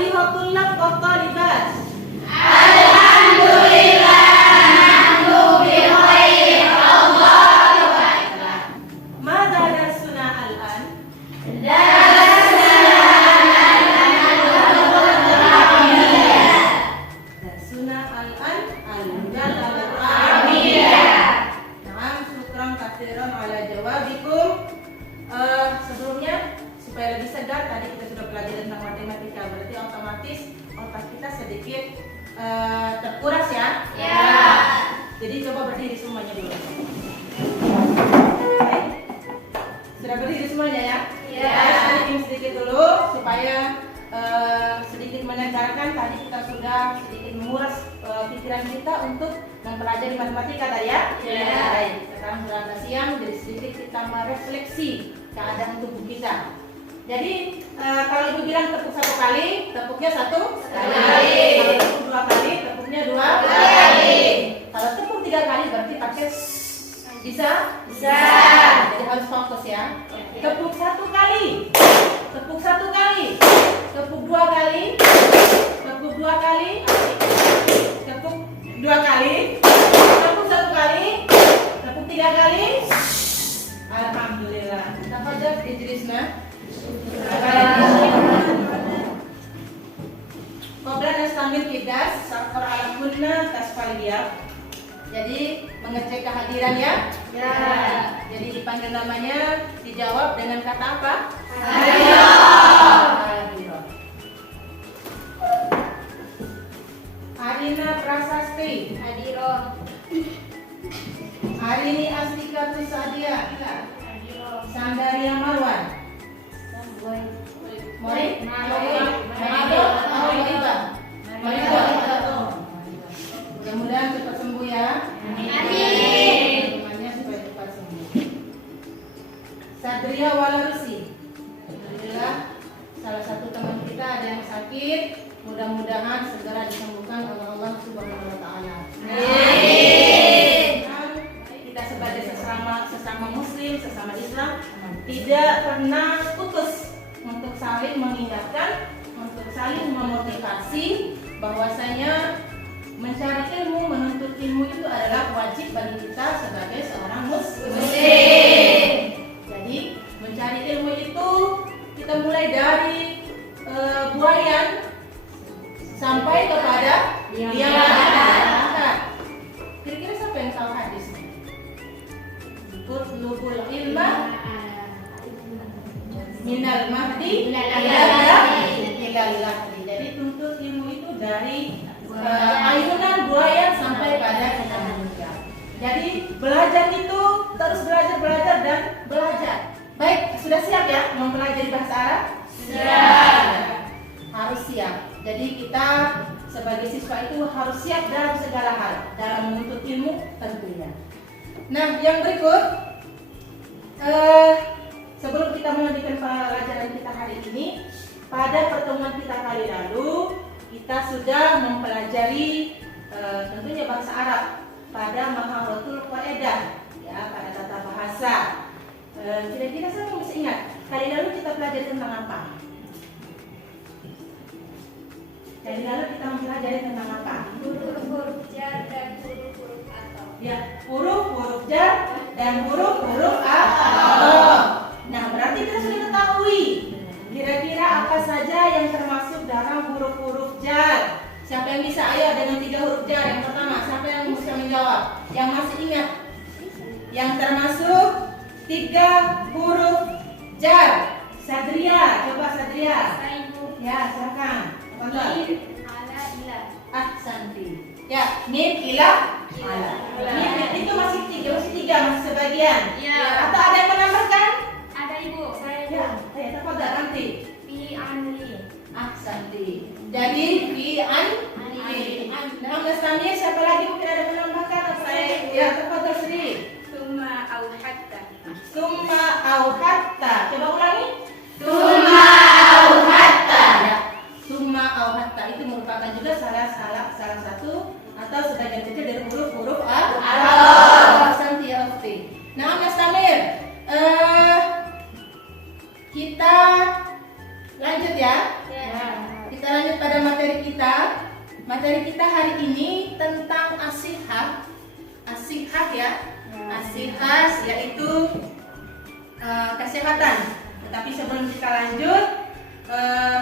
Ayuhat tullab wa talibat. Alhamdulillah, nahnu bi khair. Allahu akbar. Madza darsuna al-an? Darsuna al-Arabiyah. Darsuna al-an al-mujallal al-an. Arabiyah. Naam, syukran katsiran ala jawabikum. Sebelumnya supaya lebih segar, tadi kita sudah pelajari tentang matematika, berarti otomatis otak kita sedikit terkuras ya. Ya. Jadi coba berdiri semuanya dulu. Sudah berdiri semuanya ya? Ya. Kita sedikit dulu supaya sedikit menyegarkan. Tadi kita sudah sedikit menguras pikiran kita untuk mempelajari matematika tadi ya. Ya. Baik, sekarang sudah siang, jadi sedikit kita merefleksi keadaan tubuh kita. Jadi kalau ibu bilang tepuk satu kali, tepuknya satu kali. Kalau tepuk dua kali, tepuknya dua kali. Kalau tepuk tiga kali berarti pakai bisa? Bisa. Jadi harus fokus ya. Tepuk satu kali, tepuk satu kali, tepuk dua kali, tepuk dua kali, tepuk dua kali, tepuk satu kali, tepuk tiga kali. Alhamdulillah. Tafadhal Idrisna. Qabla nastamil kidas safar ala kunna tasfaliyah. Jadi mengecek kehadiran ya. Ya. Jadi dipanggil namanya, dijawab dengan kata apa? Hadir. Hadir. Arina Prasasti. Hadiro. Arini Astika Tusadia. Hadiro. Sandaria Marwan. Mori? Marido? Mariba. Marido. Mudah-mudahan cepat sembuh ya. Amin. Temannya supaya cepat sembuh. Sadria Walarusi. Alhamdulillah, salah satu teman kita ada yang sakit. Mudah-mudahan segera disembuhkan oleh Allah Subhanahu wa taala. Amin. Kita sebagai sesama muslim, sesama Islam tidak pernah putus untuk saling mengingatkan, untuk saling memotivasi bahwasanya mencari ilmu, menuntut ilmu itu adalah wajib bagi kita sebagai seorang muslim. Jadi mencari ilmu itu kita mulai dari buayan sampai kepada liang lahat. Kira-kira siapa yang tahu hadis ini? Utlubul ilma minal mahdi ilal lahdi. Jadi tuntut ilmu itu dari ayunan buayan sampai pada kita meninggal. Jadi belajar itu terus belajar dan belajar. Baik, sudah siap ya mempelajari bahasa Arab? Siap. Harus siap. Jadi kita sebagai siswa itu harus siap dalam segala hal, dalam menuntut ilmu tentunya. Nah, yang berikut, sebelum kita melanjutkan pelajaran kita hari ini, pada pertemuan kita kali lalu kita sudah mempelajari tentunya bahasa Arab pada Maharatul Qaedah, ya, pada tata bahasa. Kira-kira saya masih ingat kali lalu kita pelajari tentang apa? Kali lalu kita mempelajari tentang apa? Huruf-huruf jar dan huruf-huruf atau. Ya, huruf-huruf jar dan huruf-huruf atau. Nah, berarti kita sudah ketahui kira-kira apa saja yang termasuk dalam huruf-huruf jar. Siapa yang bisa? Ayo dengan 3 huruf jar. Yang pertama, siapa yang bisa menjawab? Yang masih ingat? Yang termasuk 3 huruf jar. Sadria, coba Sadria. Ya, silakan. Tonton. Ala ila. Ahsanti. Ya, mim ila ala. Mim itu masih 3, masih sebagian. Ya. Atau ada yang menambahkan? Ada ibu. Saya Ya, tafadhal nanti. Fi anli. Ahsanti. Jadi fi an. Nah, Nastamia siapa lagi mungkin ada menambahkan? Atau Saya. ya, tafadhal Sri. Summa au hatta. Summa au hatta. Coba ulangi. Summa au hatta. Ya. Summa au hatta itu merupakan juga salah satu atau sebagian kecil dari huruf-huruf Arab. Ahsanti ya ukhti. Nah, Mas Tamir, kita lanjut ya. Ya. Kita lanjut pada materi kita. Materi kita hari ini tentang as-sihah. As-sihah ya. As-sihah yaitu kesehatan. Tetapi sebelum kita lanjut,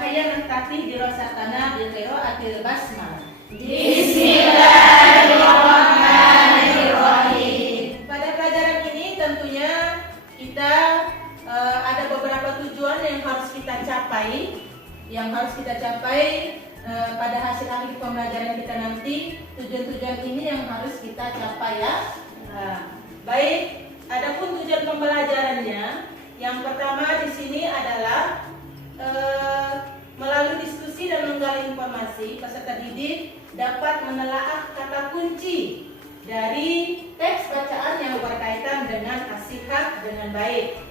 hayya naftati dirasatana bi qiraatil basmalah. Bismillahirrahmanirrahim. Pada pelajaran ini tentunya kita ada beberapa tujuan yang harus kita capai, pada hasil akhir pembelajaran kita nanti. Tujuan-tujuan ini yang harus kita capai ya. Baik, adapun tujuan pembelajarannya, yang pertama di sini adalah melalui diskusi dan menggali informasi, peserta didik dapat menelaah kata kunci dari teks bacaan yang berkaitan dengan as-sihah dengan baik.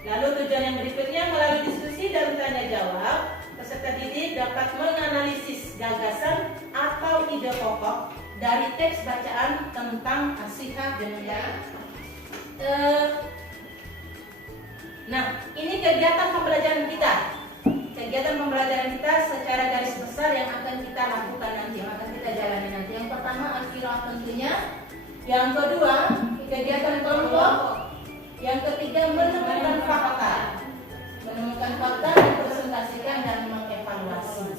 Lalu tujuan yang berikutnya, melalui diskusi dan tanya jawab, peserta didik dapat menganalisis gagasan atau ide pokok dari teks bacaan tentang as-sihah dengan baik. Nah, ini kegiatan pembelajaran kita. Kegiatan pembelajaran kita secara garis besar yang akan kita lakukan nanti, yang akan kita jalani nanti. Yang pertama al-qiraah tentunya. Yang kedua, kegiatan kelompok. Yang ketiga, menemukan fakta. Menemukan fakta, dipresentasikan dan mengevaluasi.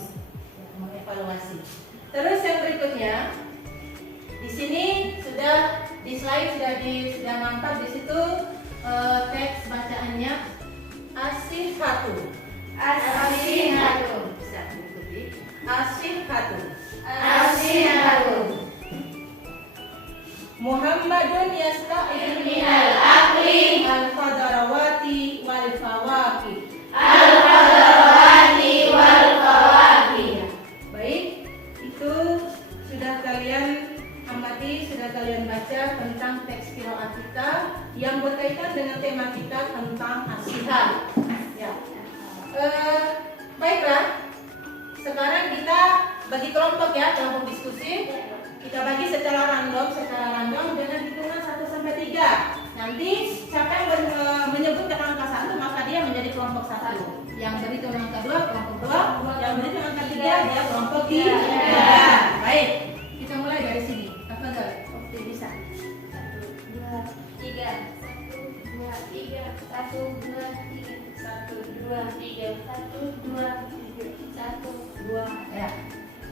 Terus yang berikutnya, di sini sudah di slide sudah nampak di situ teks bacaannya as-sihhatu. As-sihhatu. Bisa diikuti. As-sihhatu. As-sihhatu. Muhammadun yasta'in minal aqli al-khadarawati wal fawaqih. Al-khadarawati wal fawaqih. Baik, itu sudah kalian amati, sudah kalian baca tentang teks qiraat kita yang berkaitan dengan tema kita tentang as-sihah. Ya. Baiklah. Sekarang kita bagi kelompok ya, kelompok diskusi. Kita bagi secara random dengan hitungan 1 sampai 3. Nanti siapa yang menyebut angka 1 maka dia menjadi kelompok 1. Yang berhitung angka 2 kelompok 2, yang berhitung angka 3 dia kelompok 3. Baik. Kita mulai dari sini. Tafadhol. Oke, bisa. 1, 2, 3. 1, 2, 3. 1, 2, 3. 1, 2, 3. 1, 2, 3. 1, 2. Ya.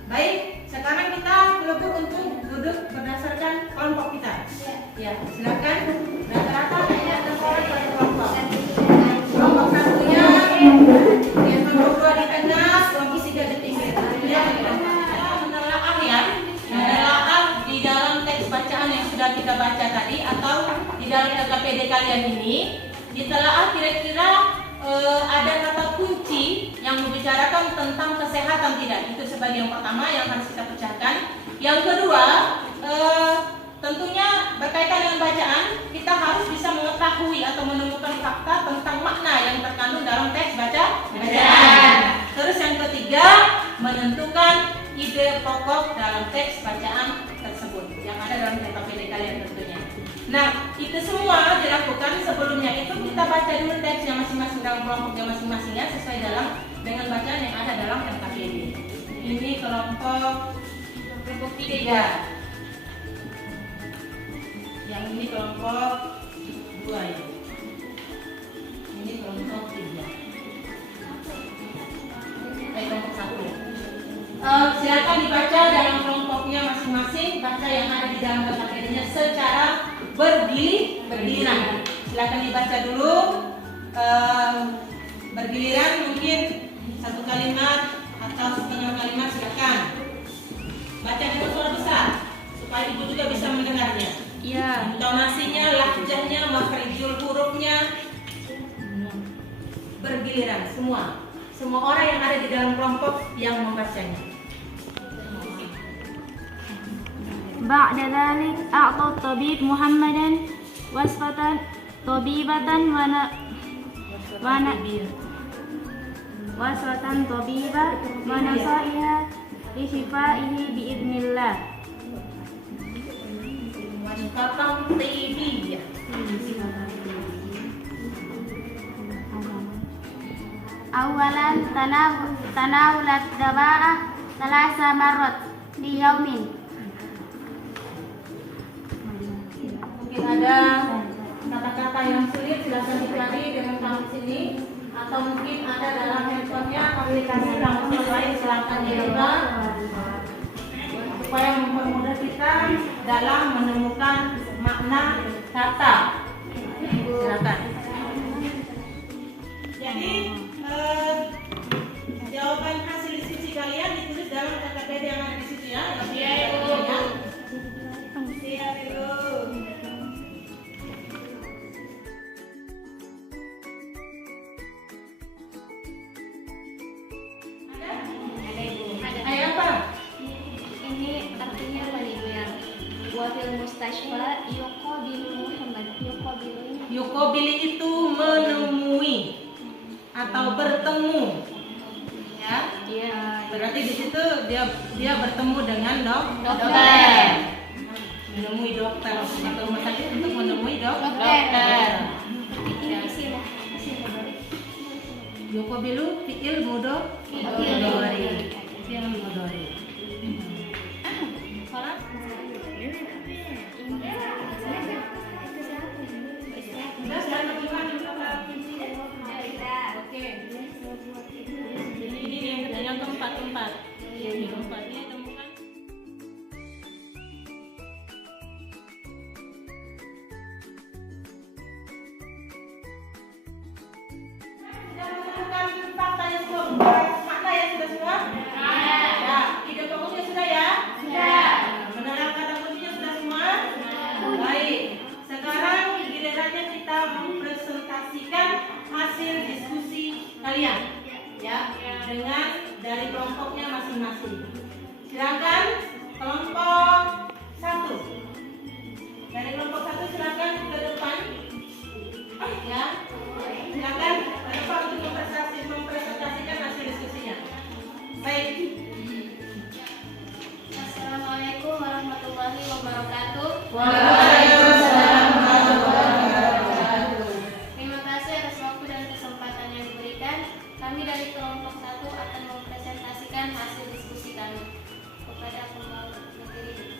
Baik, sekarang kita lebur untuk duduk berdasarkan kelompok kita. Ya, silakan. Rata-rata hanya ada orang pada kelompok. Kelompok satunya, yang kelompok 2 di tengah, kelompok 3 di pinggir. Artinya menelaah ya, menelaah di dalam teks bacaan yang sudah kita baca tadi atau di dalam KKPD kalian ini, ditelaah kira-kira ada kata kunci yang membicarakan tentang kesehatan tidak. Itu sebagai yang pertama yang harus kita pecahkan. Yang kedua, tentunya berkaitan dengan bacaan, kita harus bisa mengetahui atau menemukan fakta tentang makna yang terkandung dalam teks bacaan. Terus yang ketiga, menentukan ide pokok dalam teks bacaan tersebut yang ada dalam KKPD kalian tentunya. Nah, itu semua dilakukan sebelumnya itu kita baca dulu teksnya masing-masing dalam kelompoknya masing-masingnya sesuai dengan bacaan yang ada dalam KKPD. Ini kelompok 3. Yang ini kelompok 2 ya. Ini kelompok 3. Kelompok 1. Silakan dibaca dalam kelompoknya masing-masing, baca yang ada di dalam KKPD-nya secara bergiliran. Silakan dibaca dulu bergiliran, mungkin 1 kalimat atau setengah kalimat silakan. Baca dengan suara besar supaya ibu juga bisa mendengarnya. Ya. Intonasinya, lahjahnya, makhrijul hurufnya bergiliran semua. Semua orang yang ada di dalam kelompok yang membacanya. بعد ذلك أعطى الطبيب محمدا وصفة طبيبة ونصائح لشفائه بإذن الله. Wasfatan tibiyah. Awalan tanawulat dawa'a thalatha marrat di yaumin. Mungkin ada kata-kata yang sulit, silahkan dicari dengan kamus ini, atau mungkin ada dalam handphonenya aplikasi kamus yang lain, silahkan dibuka supaya mempermudah kita dalam menemukan makna kata. Silakan. Jadi jawaban hasil diskusi kalian ditulis dalam KKBD yang ada di situ ya. Iya, Ibu. Siap, Ibu. Ada apa? Ini artinya apa nih, Bu ya? Wafil mustashfa yuqabilu Muhammad. Yukobili itu menemui atau bertemu, ya. Iya. Berarti di situ dia bertemu dengan Dokter. Menemui dokter atau rumah sakit untuk menemui Dokter. Ya. Yukobilu fi'il mudhari. Fi'il mudhari. Salah? Sudah temukan Oke. Ini yang keempat. Yang keempat ini temukan. Sudah menemukan fakta yang semua, makna yang sudah semua? Ya. Ide fokusnya sudah ya? Sudah. Menerang kata kuncinya sudah semua? Baik. Sekarang gilirannya kita mempresentasikan hasil diskusi kalian, ya, dengan dari kelompoknya masing-masing. Silakan kelompok 1. Dari kelompok 1 silakan ke depan, ya. Silakan ke depan untuk mempresentasikan hasil diskusinya. Baik. Assalamualaikum warahmatullahi wabarakatuh. Waalaikumsalam. Terima kasih atas waktu dan kesempatan yang diberikan. Kami dari kelompok 1 akan mempresentasikan hasil diskusi kami kepada pembawa materi.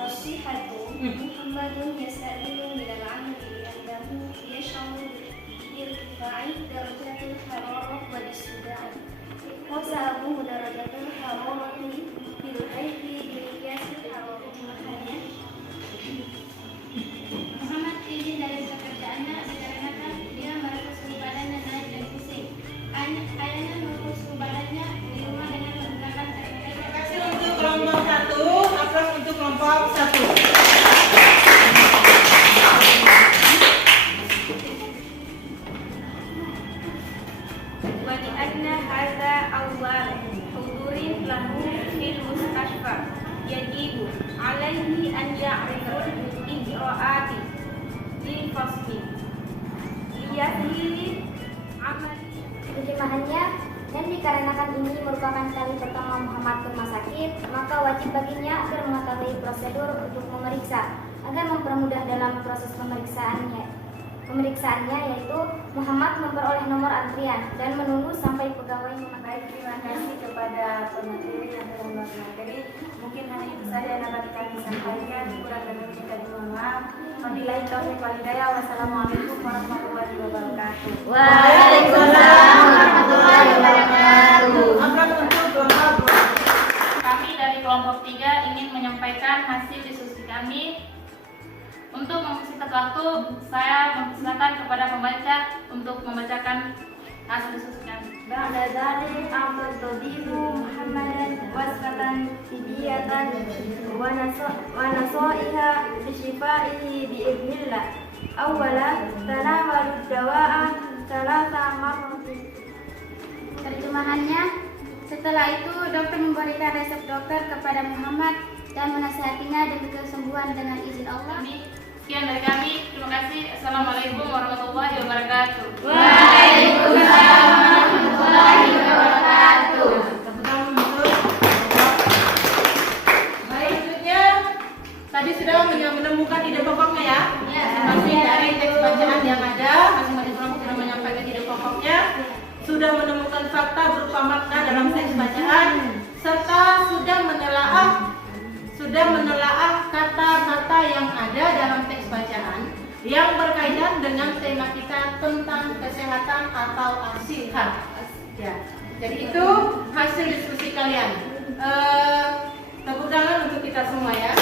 As-sihhatu Muhammadun yas'alu minal 'amali li'annahu yash'uru birtifa'i darajatil hararah wa bis-suda'i. Wa sa'abuhu darajatil hararati bil kayfi bil qiyasil hararah. Makanya Muhammad izin dari pekerjaannya dikarenakan dia merasa suhu badannya naik dan pusing. Ayahnya mengukur suhu badannya di rumah dengan menggunakan termometer. Terima kasih untuk kelompok 1. Aplaus untuk kelompok 1. Wali'anna hadza awwal hudurin lahu fil mustashfa yajibu alaihi an ya'riful ijra'ati lil fasli liyahili amali. Terjemahannya, dan dikarenakan ini merupakan kali pertama Muhammad ke rumah sakit, maka wajib baginya agar mengetahui prosedur untuk memeriksa, agar mempermudah dalam proses pemeriksaannya yaitu Muhammad memperoleh nomor antrian dan menunggu sampai pegawai memakai. Terima kasih kepada pemateri yang telah membahas materi. Mungkin hanya itu saja yang dapat kami sampaikan. Kurang dan lebih kami mohon maaf. Wabillahi taufiq wal hidayah. Wassalamualaikum warahmatullahi wabarakatuh. Waalaikumsalam warahmatullahi wabarakatuh. Aplaus untuk kelompok 2. Kami dari kelompok 3 ingin menyampaikan hasil diskusi kami. Untuk mempersingkat waktu, saya mempersilakan kepada pembaca untuk membacakan hasil diskusi kami. Ba'da dzalik a'ta tabibu Muhammadan wasfatan tibiyatan wa nasaiha bi shifaihi bi idznillah. Awwala tanawalu dawa'a thalatha marratin. Terjemahannya, setelah itu dokter memberikan resep dokter kepada Muhammad dan menasihatinya demi kesembuhan dengan izin Allah. Sekian dari kami. Terima kasih. Assalamualaikum warahmatullahi wabarakatuh. Waalaikumsalam warahmatullahi wabarakatuh. Tepuk tangan untuk. Baik, selanjutnya tadi sudah menemukan ide pokoknya ya? Masing-masing dari teks bacaan yang ada, masing-masing kelompok sudah menyampaikan ide pokoknya, sudah menemukan fakta berupa makna dalam teks bacaan, serta sudah menelaah kata-kata yang ada dalam teks bacaan yang berkaitan dengan tema kita tentang kesehatan atau asihat. Ya, jadi itu hasil diskusi kalian. Tepuk tangan untuk kita semua ya.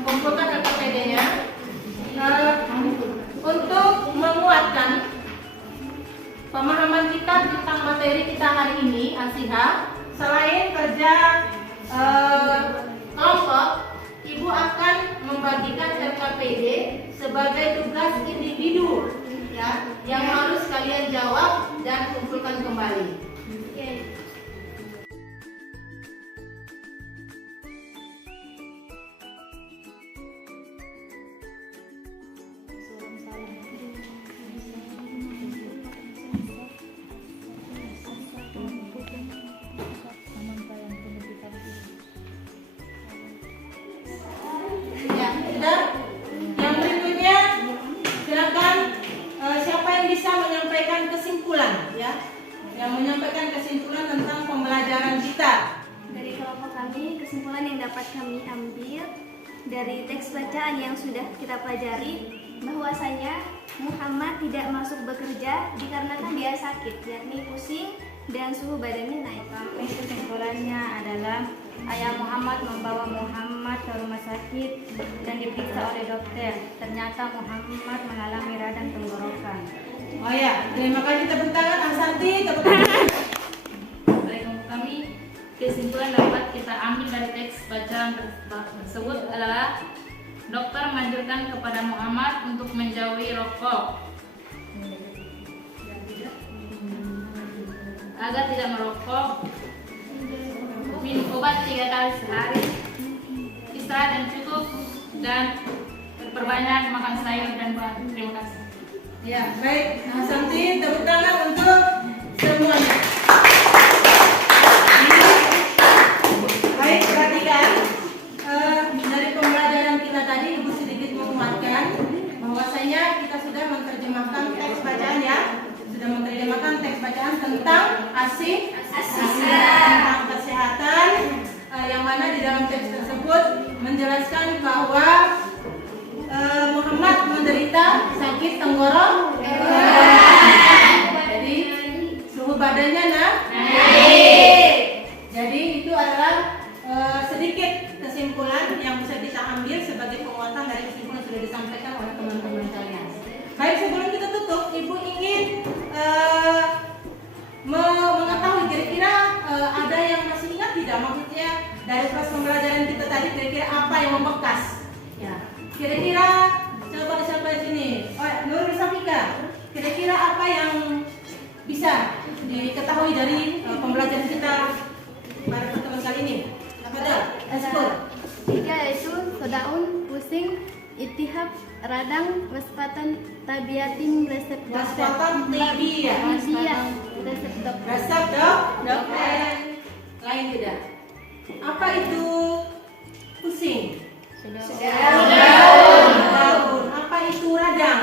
Kumpulkan RPPD-nya. Untuk menguatkan pemahaman kita tentang materi kita hari ini, asihat, selain kerja kelompok, Ibu akan membagikan RKPD sebagai tugas individu ya, yang harus kalian jawab dan kumpulkan kembali. Dan yang berikutnya silakan siapa yang bisa menyampaikan kesimpulan ya, yang menyampaikan kesimpulan tentang pembelajaran kita. Dari kelompok kami, kesimpulan yang dapat kami ambil dari teks bacaan yang sudah kita pelajari, bahwasanya Muhammad tidak masuk bekerja dikarenakan dia sakit, yakni pusing dan suhu badannya naik. Sampai kesimpulannya adalah ayah Muhammad membawa Muhammad ke rumah sakit dan diperiksa oleh dokter. Ternyata Muhammad mengalami radang tenggorokan. Oh ya, terima kasih, tepuk tangan Ahsanti, tepuk tangan. Dari kelompok kami, kesimpulan dapat kita ambil dari teks bacaan tersebut adalah dokter menganjurkan kepada Muhammad untuk menjauhi rokok agar tidak merokok, minum obat 3 kali sehari, istirahat yang cukup, dan perbanyak makan sayur dan buah. Terima kasih. Ya, baik, Ahsanti, tepuk tangan untuk semuanya. Baik, perhatikan dari pembelajaran kita tadi, Ibu sedikit menguatkan bahwasanya kita sudah menerjemahkan teks bacaan ya, sudah menerjemahkan teks bacaan tentang tentang kesehatan, yang mana di dalam teks tersebut menjelaskan bahwa Muhammad menderita sakit tenggorokan. Jadi suhu badannya naik. Jadi itu adalah sedikit kesimpulan yang bisa kita ambil sebagai penguatan dari kesimpulan yang sudah disampaikan oleh teman-teman kalian. Baik, sebelum kita tutup, Ibu ingin mengetahui kira-kira ada yang masih ingat tidak, maksudnya dari proses pembelajaran kita tadi kira-kira apa yang membekas ya, kira-kira coba sampai sini. Oh, Nurul Safika, kira-kira apa yang bisa diketahui dari pembelajaran kita pada pertemuan kali ini? Apa dah? Askur. 3 yaitu sodaun, pusing, itihab, radang, wasfatan, tabiatin, resep dokter. Wasfatan tibia. Resep dokter. Resep dokter. Lain tidak. Apa itu pusing? Daun. Apa itu radang?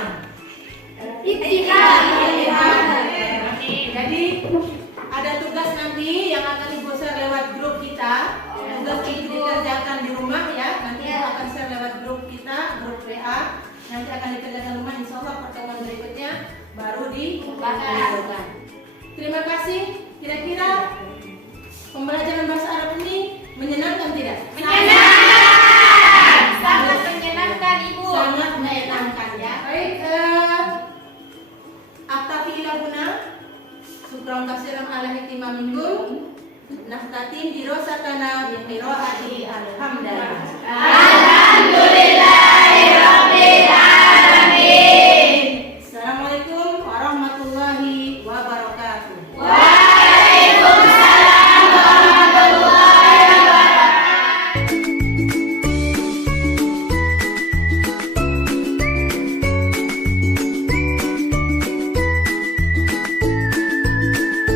Itihab. Jadi ada tugas nanti yang akan Ibu share lewat grup kita. Tugas itu dikerjakan di rumah ya. Nanti Ibu akan share lewat grup kita, grup WA. Nanti akan dikerjakan di rumah. Insya Allah pertemuan berikutnya baru dilakukan. Terima kasih. Kira-kira pembelajaran bahasa Arab ini menyenangkan tidak? Menyenangkan. Sangat menyenangkan, Ibu. Sangat menyenangkan ya. Baik, aktafi ilahuna. Syukran kasiran ala hikmah minkum. Nahtatim dirosatana bi qiraati alhamdulillah. Alhamdulillah.